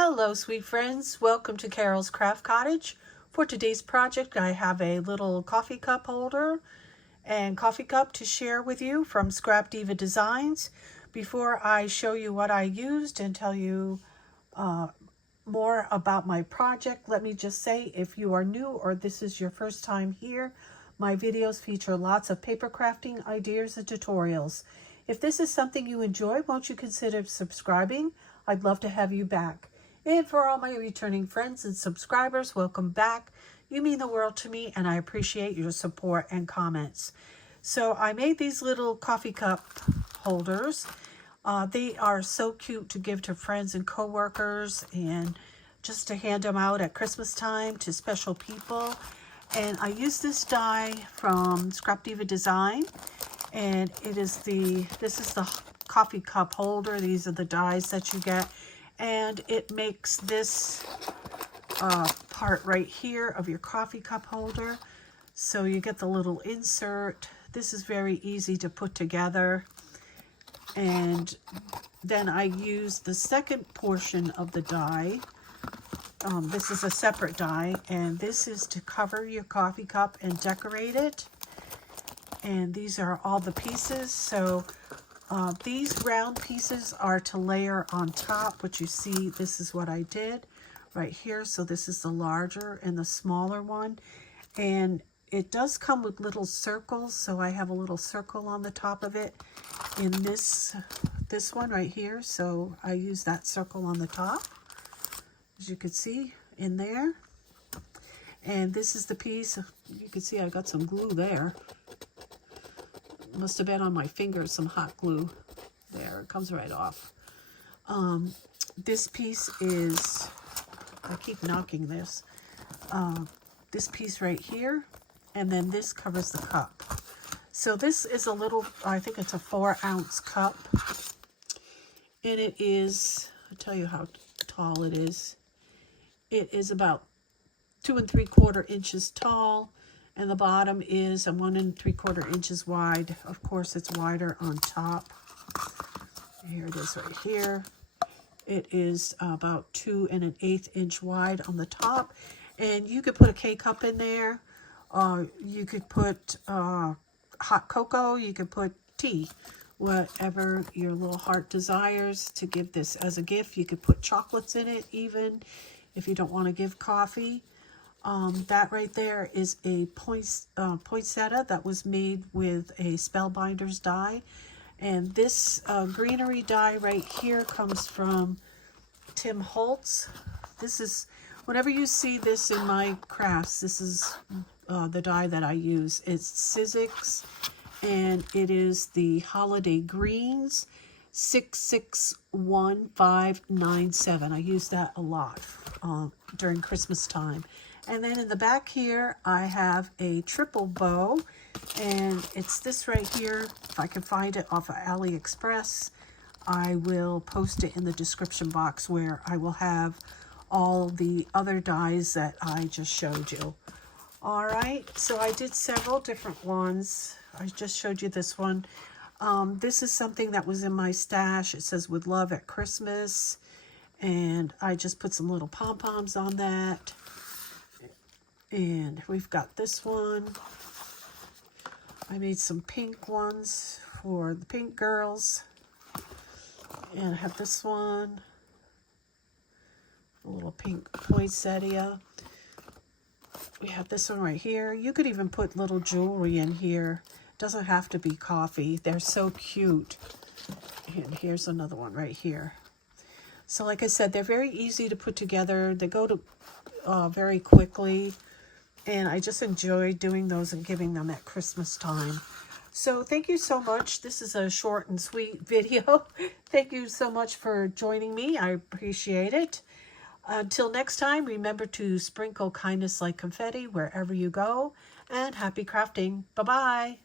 Hello, sweet friends. Welcome to Carol's Craft Cottage. For today's project, I have a little coffee cup holder and coffee cup to share with you from Scrapdiva Designs. Before I show you what I used and tell you more about my project, let me just say, if you are new or this is your first time here, my videos feature lots of paper crafting ideas and tutorials. If this is something you enjoy, won't you consider subscribing? I'd love to have you back. And for all my returning friends and subscribers, welcome back. You mean the world to me, and I appreciate your support and comments. So I made these little coffee cup holders. They are so cute to give to friends and coworkers, and just to hand them out at Christmas time to special people. And I use this die from Scrapdiva Design, and this is the coffee cup holder. These are the dies that you get. And it makes this part right here of your coffee cup holder. So you get the little insert. This is very easy to put together. And then I use the second portion of the die. This is a separate die, and this is to cover your coffee cup and decorate it. And these are all the pieces. So these round pieces are to layer on top, which you see, this is what I did right here. So this is the larger and the smaller one. And it does come with little circles. So I have a little circle on the top of it in this one right here. So I use that circle on the top, as you can see in there. And this is the piece. You can see I got some glue there. Must have been on my fingers, some hot glue. There, it comes right off. This piece is, I keep knocking this. This piece right here, and then this covers the cup. So this is a little, I think it's a 4-ounce cup. And it is, I'll tell you how tall it is. It is about 2 3/4 inches tall. And the bottom is 1 3/4 inches wide. Of course, it's wider on top. Here it is right here. It is about 2 1/8 inch wide on the top. And you could put a K-cup in there. You could put hot cocoa. You could put tea. Whatever your little heart desires to give this as a gift. You could put chocolates in it even if you don't want to give coffee. That right there is a poinsettia that was made with a Spellbinders die. And this greenery die right here comes from Tim Holtz. This is, whenever you see this in my crafts, this is the die that I use. It's Sizzix, and it is the Holiday Greens 661597. I use that a lot during Christmas time. And then in the back here, I have a triple bow, and it's this right here. If I can find it off of AliExpress, I will post it in the description box where I will have all the other dies that I just showed you. All right, so I did several different ones. I just showed you this one. This is something that was in my stash. It says "With Love at Christmas," and I just put some little pom-poms on that. And we've got this one. I made some pink ones for the pink girls. And I have this one. A little pink poinsettia. We have this one right here. You could even put little jewelry in here. Doesn't have to be coffee. They're so cute. And here's another one right here. So like I said, they're very easy to put together. They go to very quickly. And I just enjoy doing those and giving them at Christmas time. So thank you so much. This is a short and sweet video. Thank you so much for joining me. I appreciate it. Until next time, remember to sprinkle kindness like confetti wherever you go. And happy crafting. Bye-bye.